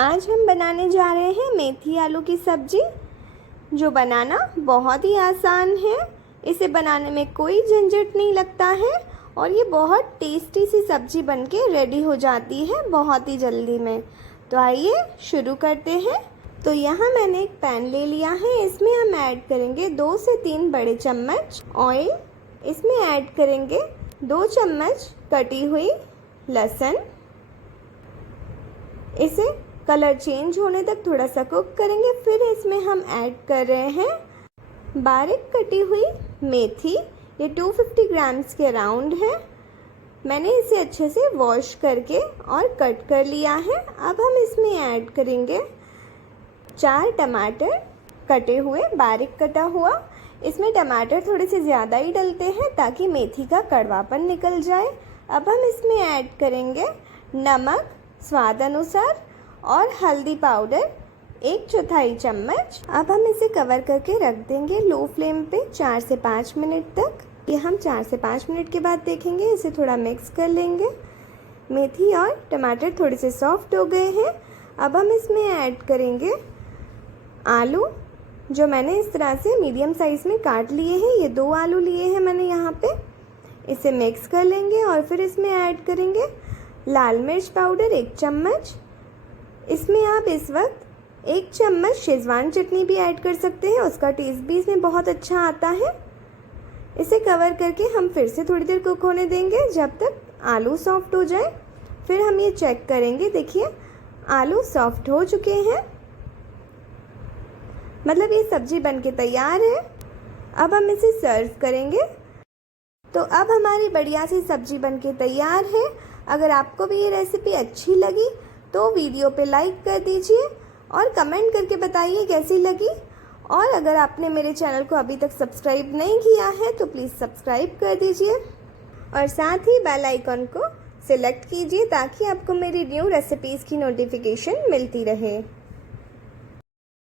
आज हम बनाने जा रहे हैं मेथी आलू की सब्ज़ी, जो बनाना बहुत ही आसान है। इसे बनाने में कोई झंझट नहीं लगता है और ये बहुत टेस्टी सी सब्ज़ी बनके रेडी हो जाती है बहुत ही जल्दी में। तो आइए शुरू करते हैं। तो यहाँ मैंने एक पैन ले लिया है। इसमें हम ऐड करेंगे 2 से 3 बड़े चम्मच ऑयल। इसमें ऐड करेंगे 2 चम्मच कटी हुई लहसुन। इसे कलर चेंज होने तक थोड़ा सा कुक करेंगे। फिर इसमें हम ऐड कर रहे हैं बारीक कटी हुई मेथी। ये 250 ग्राम्स के अराउंड है। मैंने इसे अच्छे से वॉश करके और कट कर लिया है। अब हम इसमें ऐड करेंगे 4 टमाटर कटे हुए, बारीक कटा हुआ। इसमें टमाटर थोड़े से ज़्यादा ही डलते हैं ताकि मेथी का कड़वापन निकल जाए। अब हम इसमें ऐड करेंगे नमक स्वाद अनुसार और हल्दी पाउडर 1/4 चम्मच। अब हम इसे कवर करके रख देंगे लो फ्लेम पे 4 से 5 मिनट तक। ये हम 4 से 5 मिनट के बाद देखेंगे। इसे थोड़ा मिक्स कर लेंगे। मेथी और टमाटर थोड़े से सॉफ्ट हो गए हैं। अब हम इसमें ऐड करेंगे आलू, जो मैंने इस तरह से मीडियम साइज़ में काट लिए हैं। ये 2 आलू लिए हैं मैंने यहाँ पे। इसे मिक्स कर लेंगे और फिर इसमें ऐड करेंगे लाल मिर्च पाउडर 1 चम्मच। इसमें आप इस वक्त 1 चम्मच शेज़वान चटनी भी ऐड कर सकते हैं, उसका टेस्ट भी इसमें बहुत अच्छा आता है। इसे कवर करके हम फिर से थोड़ी देर कुक होने देंगे जब तक आलू सॉफ्ट हो जाए। फिर हम ये चेक करेंगे। देखिए आलू सॉफ्ट हो चुके हैं, मतलब ये सब्ज़ी बनके तैयार है। अब हम इसे सर्व करेंगे। तो अब हमारी बढ़िया सी सब्ज़ी बनके तैयार है। अगर आपको भी ये रेसिपी अच्छी लगी तो वीडियो पे लाइक कर दीजिए और कमेंट करके बताइए कैसी लगी। और अगर आपने मेरे चैनल को अभी तक सब्सक्राइब नहीं किया है तो प्लीज़ सब्सक्राइब कर दीजिए और साथ ही बेल आइकन को सिलेक्ट कीजिए ताकि आपको मेरी न्यू रेसिपीज़ की नोटिफिकेशन मिलती रहे।